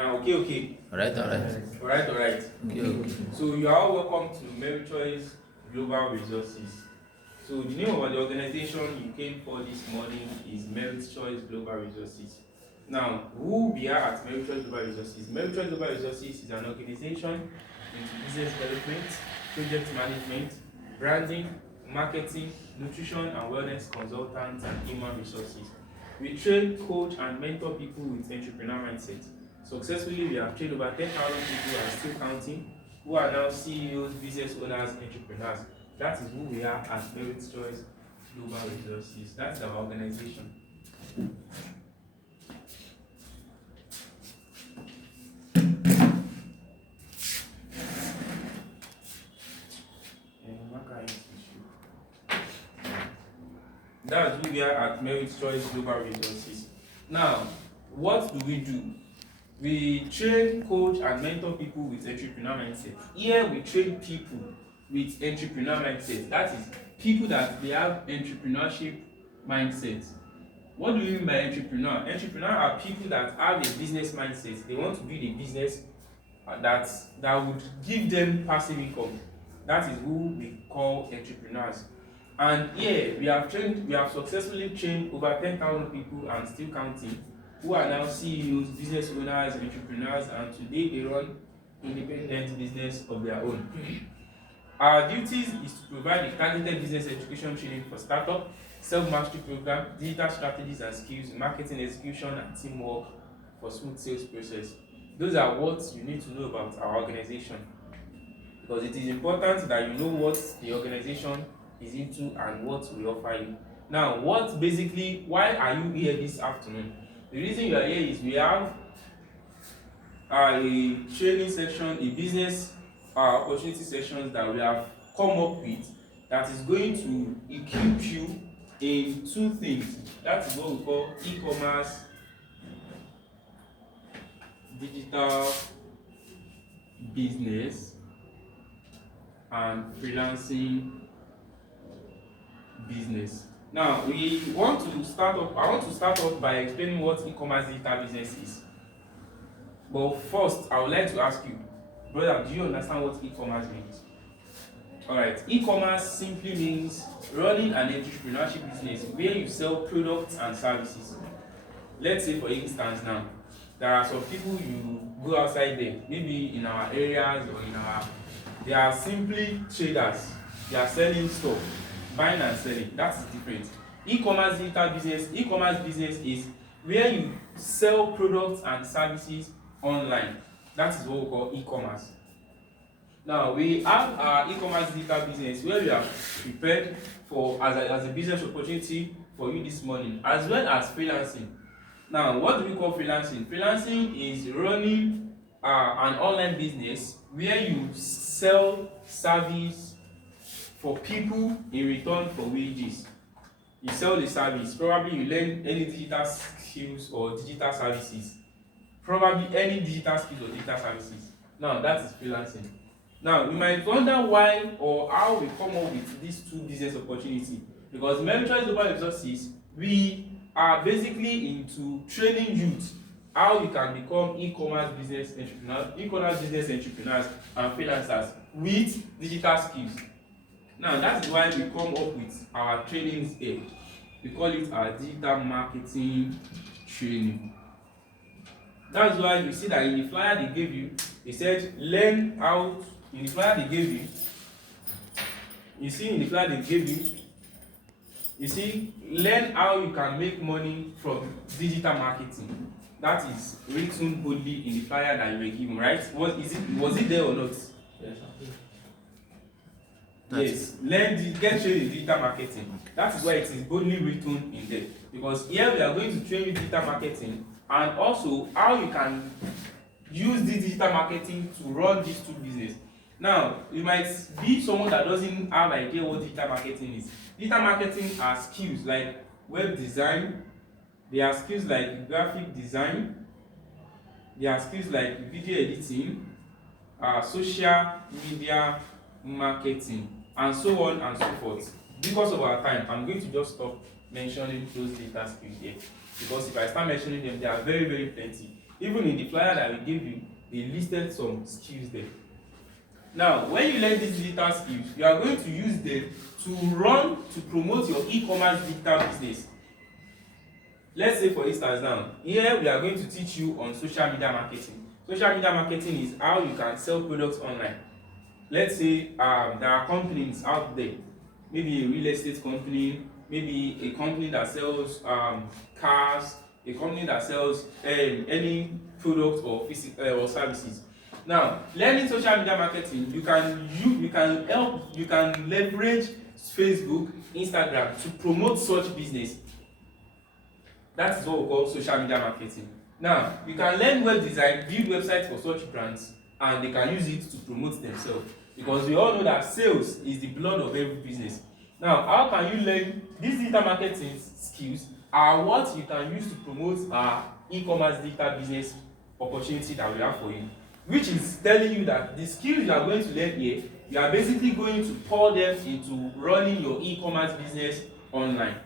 Now, okay. Alright. Alright. Okay. So you are all welcome to Meritchoice Global Resources. So the name of the organization you came for this morning is Meritchoice Global Resources. Now, who we are at Meritchoice Global Resources? Meritchoice Global Resources is an organization into business development, project management, branding, marketing, nutrition and wellness consultants, and human resources. We train, coach, and mentor people with entrepreneur mindset. Successfully, we have trained over 10,000 people and still counting, who are now CEOs, business owners, entrepreneurs. That is who we are at Meritchoice Global Resources. That's our organization. That's who we are at Meritchoice Global Resources. Now, what do? We train, coach, and mentor people with entrepreneur mindset. Here we train people with entrepreneur mindset. That is, people that they have entrepreneurship mindset. What do you mean by entrepreneur? Entrepreneur are people that have a business mindset. They want to build a business that would give them passive income. That is who we call entrepreneurs. And here we have successfully trained over 10,000 people and still counting, who are now CEOs, business owners, entrepreneurs, and today they run independent business of their own. Our duties is to provide a targeted business education training for startup, self-mastery program, digital strategies and skills, marketing execution, and teamwork for smooth sales process. Those are what you need to know about our organization, because it is important that you know what the organization is into and what we offer you. Now, why are you here this afternoon? The reason you are here is we have a training section, a business opportunity sessions that we have come up with that is going to equip you in two things. That is what we call e-commerce, digital business, and freelancing business. Now, I want to start off by explaining what e-commerce digital business is. But first, I would like to ask you, brother, do you understand what e-commerce means? Alright, e-commerce simply means running an entrepreneurship business where you sell products and services. Let's say, for instance, now, there are some people you go outside there, maybe in our areas or they are simply traders. They are selling stuff, buying and selling. That is different. E-commerce business is where you sell products and services online. That is what we call e-commerce. Now, we have our e-commerce digital business where we have prepared for as a business opportunity for you this morning, as well as freelancing. Now, what do we call freelancing? Freelancing is running an online business where you sell service for people in return for wages. You sell the service, probably you learn any digital skills or digital services. Probably any digital skills or digital services. Now, that is freelancing. Now, you might wonder why or how we come up with these two business opportunities. Because Meritchoice Global Resources, we are basically into training youth how you can become e-commerce business entrepreneurs and freelancers with digital skills. Now, that is why we come up with our trainings here. We call it our digital marketing training. That's why you see that in the flyer they gave you, they said learn how. In the flyer they gave you, you see learn how you can make money from digital marketing. That is written boldly in the flyer that you were given, right? Was it there or not? Yes. Get trained in digital marketing. That is why it is boldly written in there. Because here we are going to train you digital marketing and also how you can use this digital marketing to run these two businesses. Now, you might be someone that doesn't have idea what digital marketing is. Digital marketing are skills like web design, there are skills like graphic design, there are skills like video editing, social media marketing, and so on and so forth. Because of our time, I'm going to just stop mentioning those data skills here. Because if I start mentioning them, they are very, very plenty. Even in the flyer that we gave you, they listed some skills there. Now, when you learn these digital skills, you are going to use them to promote your e-commerce digital business. Let's say, for instance, now, here we are going to teach you on social media marketing. Social media marketing is how you can sell products online. Let's say there are companies out there, maybe a real estate company, maybe a company that sells cars, a company that sells any product or or services. Now, learning social media marketing, you can leverage Facebook, Instagram to promote such business. That is what we call social media marketing. Now, you can learn web design, build websites for such brands, and they can use it to promote themselves. Because we all know that sales is the blood of every business. Now, how can you learn these digital marketing skills are what you can use to promote our e-commerce digital business opportunity that we have for you, which is telling you that the skills you are going to learn here, you are basically going to pour them into running your e-commerce business online.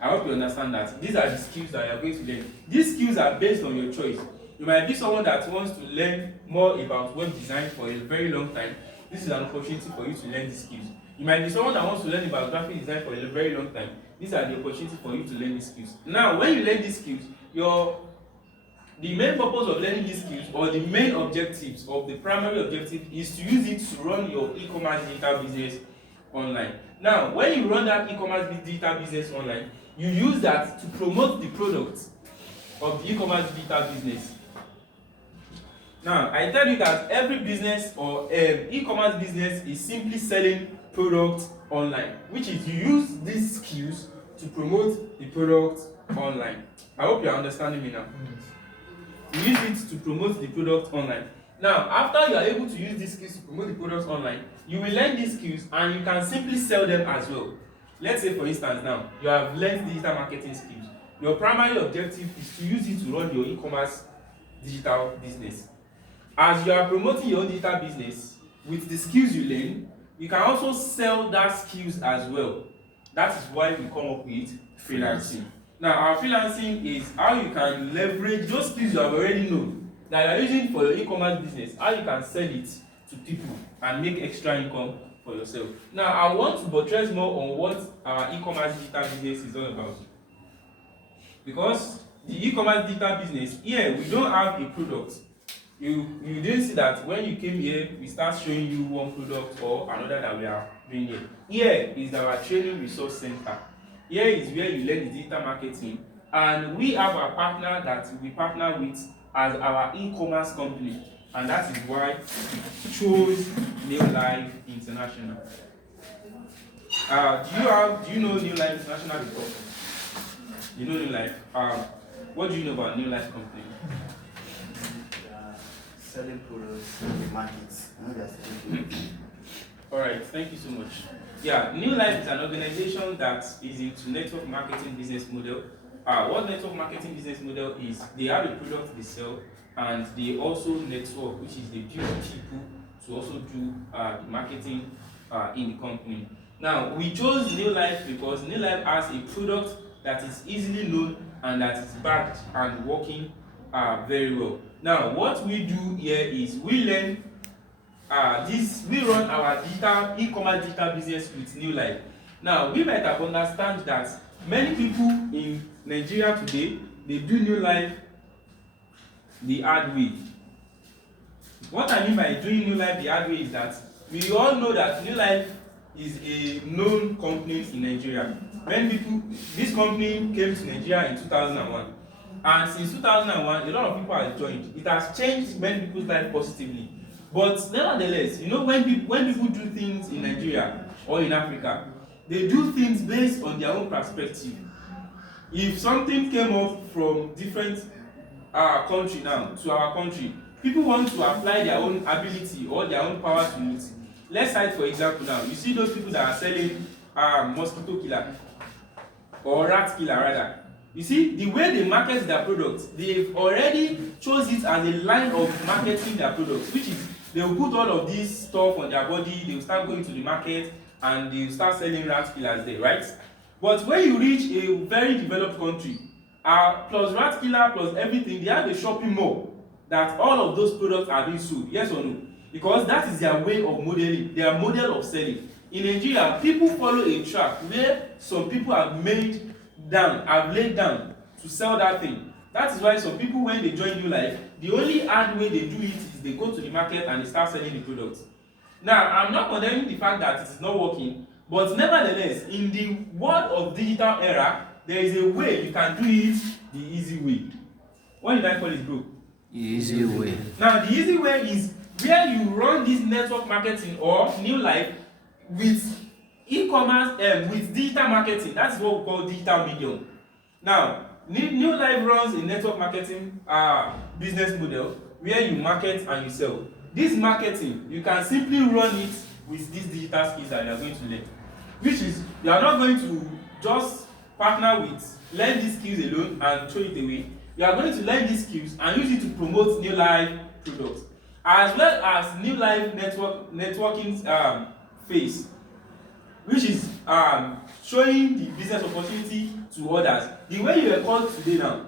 I hope you understand that. These are the skills that you are going to learn. These skills are based on your choice. You might be someone that wants to learn more about web design for a very long time. This is an opportunity for you to learn these skills. You might be someone that wants to learn about graphic design for a very long time. These are the opportunity for you to learn these skills. Now, when you learn these skills, the main purpose of learning these skills, or the main objectives of the primary objective, is to use it to run your e-commerce digital business online. Now, when you run that e-commerce digital business online, you use that to promote the product of the e-commerce digital business. Now, I tell you that every business or e-commerce business is simply selling products online, which is you use these skills to promote the product online. I hope you are understanding me now. You use it to promote the product online. Now, after you are able to use these skills to promote the products online, you will learn these skills and you can simply sell them as well. Let's say, for instance, now you have learned digital marketing skills. Your primary objective is to use it to run your e-commerce digital business. As you are promoting your own digital business with the skills you learn, you can also sell that skills as well. That is why we come up with freelancing. Now, our freelancing is how you can leverage those skills you have already known that you are using for your e-commerce business, how you can sell it to people and make extra income for yourself. Now, I want to buttress more on what our e-commerce digital business is all about. Because the e-commerce digital business, here we don't have a product. You didn't see that when you came here, we start showing you one product or another that we are doing here. Here is our training resource center. Here is where you learn the digital marketing, and we have a partner that we partner with as our e-commerce company, and that is why we chose NeoLife International. Do you know NeoLife International before? You know NeoLife. What do you know about NeoLife company? Selling products in the markets. All right, thank you so much. Yeah, NeoLife is an organization that is into network marketing business model. What network marketing business model is, they have a product they sell, and they also network, which is they build people to also do the marketing in the company. Now, we chose NeoLife because NeoLife has a product that is easily known and that is backed and working very well. Now, what we do here is we learn we run our digital e-commerce digital business with NeoLife. Now, we might have understand that many people in Nigeria today, they do NeoLife the hard way. What I mean by doing NeoLife the hard way is that we all know that NeoLife is a known company in Nigeria. This company came to Nigeria in 2001, and since 2001, a lot of people have joined. It has changed many people's life positively. But nevertheless, you know, when people do things in Nigeria or in Africa, they do things based on their own perspective. If something came up from different country now to our country, people want to apply their own ability or their own power to it. Let's cite for example now, you see those people that are selling mosquito killer or rat killer rather. You see, the way they market their products, they've already chose it as a line of marketing their products, which is they will put all of this stuff on their body, they will start going to the market and they will start selling rat killers there, right? But when you reach a very developed country, plus rat killer plus everything, they have a shopping mall that all of those products are being sold? Yes or no? Because that is their way of modeling, their model of selling. In Nigeria, people follow a track where some people have laid down to sell that thing. That is why some people, when they join NeoLife, the only hard way they do it is they go to the market and they start selling the product. Now, I'm not condemning the fact that it is not working, but nevertheless, in the world of digital era, there is a way you can do it the easy way. What did I call it, bro? Easy way. Now, the easy way is where you run this network marketing or NeoLife with e-commerce and with digital marketing. That's what we call digital medium. Now, NeoLife runs a network marketing business model where you market and you sell. This marketing, you can simply run it with these digital skills that you are going to learn. Which is, you are not going to just partner with, learn these skills alone and throw it away. You are going to learn these skills and use it to promote NeoLife products, as well as NeoLife networking phase, which is showing the business opportunity to others. The way you are called today now,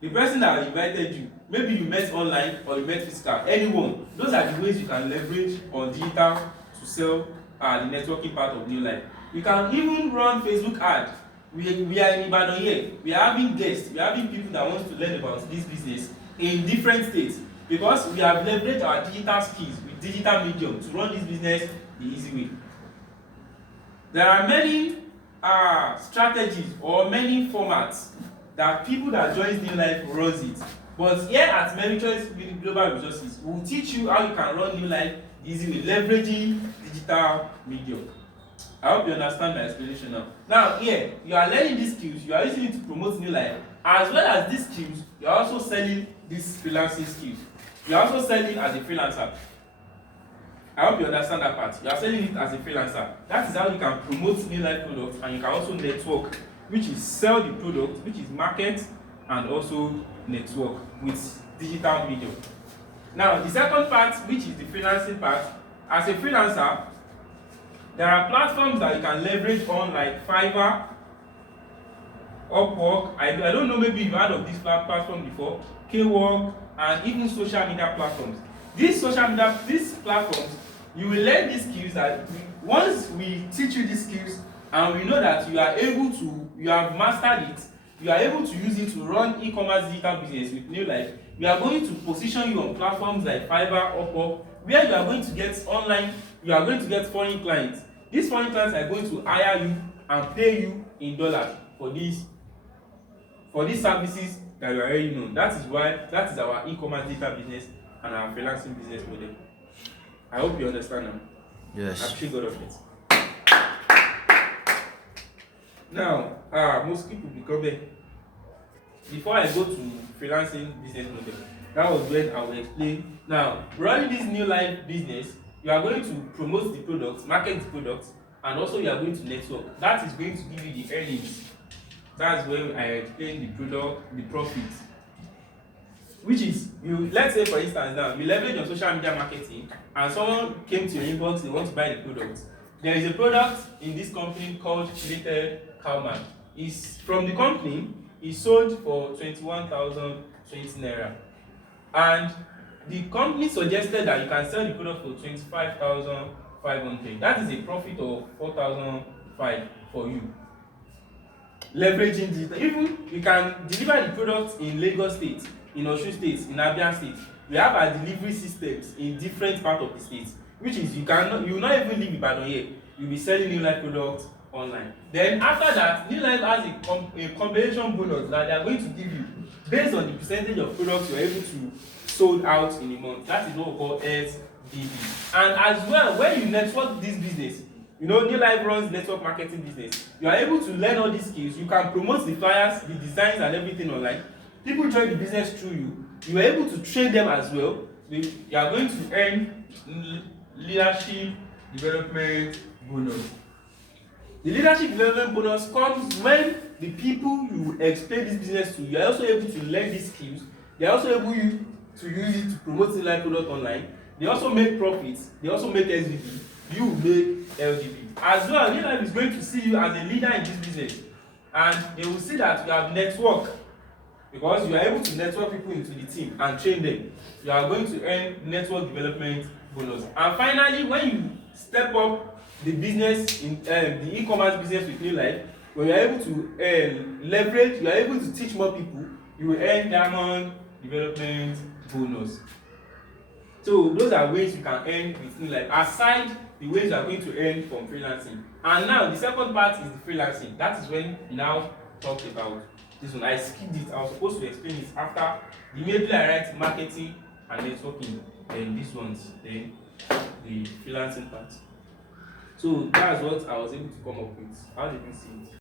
the person that invited you, maybe you met online or you met physical, anyone, those are the ways you can leverage on digital to sell the networking part of NeoLife. You can even run Facebook ad. We are in Ibadan here. We are having guests, we are having people that want to learn about this business in different states, because we have leveraged our digital skills with digital medium to run this business the easy way. There are many strategies or many formats that people that join NeoLife runs it. But here at Meritchoice with Global Resources, we will teach you how you can run NeoLife the easy way, leveraging digital medium. I hope you understand my explanation now. Now here, you are learning these skills, you are using it to promote NeoLife. As well as these skills, you are also selling these freelancing skills. You are also selling as a freelancer. I hope you understand that part. You are selling it as a freelancer. That is how you can promote NeoLife products, and you can also network, which is sell the product, which is market, and also network with digital medium. Now, the second part, which is the freelancing part, as a freelancer, there are platforms that you can leverage on, like Fiverr, Upwork. I don't know, maybe you've heard of this platform before, Kwork, and even social media platforms. These platforms, you will learn these skills that once we teach you these skills and we know that you have mastered it, you are able to use it to run e-commerce digital business with NeoLife. We are going to position you on platforms like Fiverr, Upwork, where you are going to get foreign clients. These foreign clients are going to hire you and pay you in dollars for these services that you already know. That is our e-commerce digital business and our freelancing business model. I hope you understand now. Yes. I'm sure God of it. Now, most people become there. Before I go to freelancing business model, that was when I will explain. Now, running this NeoLife business, you are going to promote the products, market the products, and also you are going to network. That is going to give you the earnings. That's when I explain the product, the profit. Which is, let's say for instance now, you leverage your social media marketing and someone came to your inbox, they want to buy the product. There is a product in this company called Chilete Cowman. It's from the company, it's sold for 21,020 naira. And the company suggested that you can sell the product for 25,500. That is a profit of 4,500 for you. Leveraging digital. Even you can deliver the product in Lagos State, in Osun State, in Abia State. We have our delivery systems in different parts of the state, which is you will not even live in Ibadan here. You'll be selling NeoLife products online. Then after that, NeoLife has a combination bonus that they are going to give you based on the percentage of products you are able to sold out in a month. That is what we call SDB. And as well, when you network this business, NeoLife runs network marketing business. You are able to learn all these skills. You can promote the flyers, the designs, and everything online. People join the business through you. You are able to train them as well. You are going to earn leadership development bonus. The leadership development bonus comes when the people you explain this business to, you are also able to learn these skills. They are also able to use it to promote the life product online. They also make profits. They also make SVP. You make LDP. As well, NeoLife is going to see you as a leader in this business. And they will see that you have network because you are able to network people into the team and train them. You are going to earn network development bonus. And finally, when you step up the business in the e-commerce business with NeoLife, when you are able to leverage, you are able to teach more people, you will earn diamond development bonus. So those are ways you can earn with NeoLife, aside the ways you are going to earn from freelancing. And now the second part is the freelancing. That is when we now talk about this one. I skipped it. I was supposed to explain it after the immediately I write marketing and networking, then this one's then the freelancing part. So that's what I was able to come up with. How did you see it?